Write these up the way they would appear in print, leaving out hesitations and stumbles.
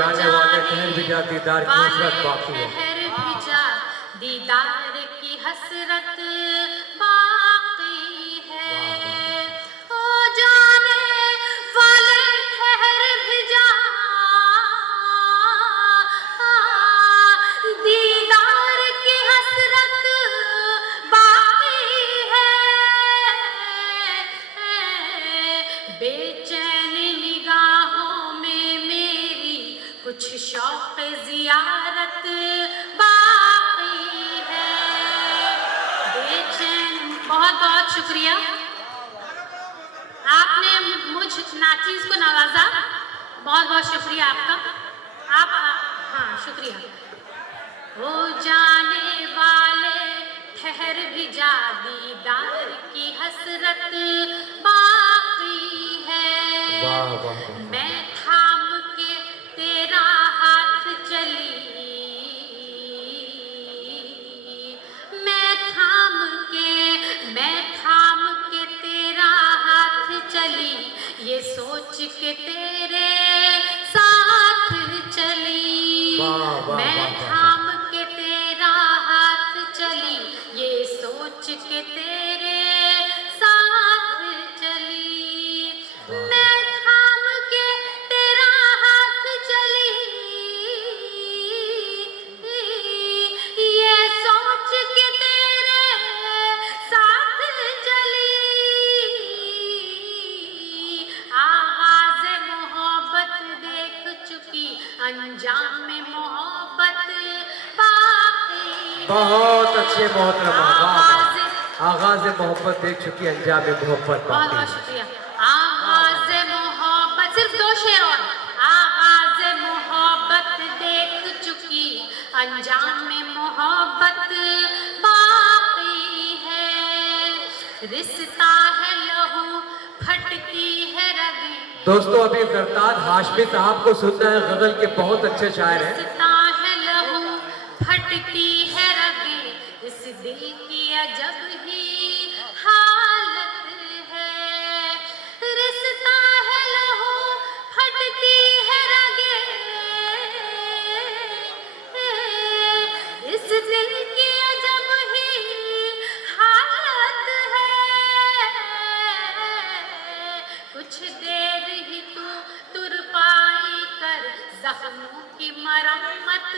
जाने वाले ठहर भी जा दीदार की हसरत बाकी है। ठहर भी जा दीदार की हसरत बाकी है। ओ जाने वाले ठहर भी जा दीदार की हसरत बाकी है। बेचैन निगाहों में मेरी कुछ शौक जियारत बाकी है। बेचैन बहुत बहुत शुक्रिया, आपने मुझ नाचीज को नवाजा, बहुत बहुत शुक्रिया आपका। आप हाँ शुक्रिया। हो जाने वाले ठहर भी जा दीदार की हसरत बाकी है। वाह वाह वाह। मैं थाम के तेरा हाथ चली, मैं थाम के तेरा हाथ चली, ये सोच के तेरे साथ चली। मैं थाम के तेरा हाथ चली, ये सोच के तेरे साथ चली। मैं थाम के तेरा हाथ चली, ये सोच के तेरे साथ चली। आगाज़ मोहब्बत देख चुकी, अंजाम में मोहब्बत बाकी। बहुत अच्छे मोहतरमा, आगाज़ मोहब्बत देख चुकी, अंजाम में मोहब्बत बहुत बाकी। बहुत शुक्रिया। आगाज़ मोहब्बत, सिर्फ दो शेर और। आगाज़ मोहब्बत देख चुकी, अंजाम में मोहब्बत बाकी है। रिश्ता है लहू, फटती है रगें। दोस्तों अभी फरताद हाशमी साहब को सुनना है, गजल के बहुत अच्छे शायर हैं। रिश्ता है लहू, फटती है रगें, इस दिल की अजब ही हालत है। रिश्ता है लहू, फटती है रगें, इस दिल की अजब ही हालत है। कुछ देर ही तू तुरपाई कर, जख्मों की मरम्मत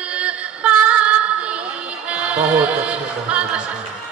बाकी है। बहुत अच्छे, बहुत बहुत अच्छे। अच्छा।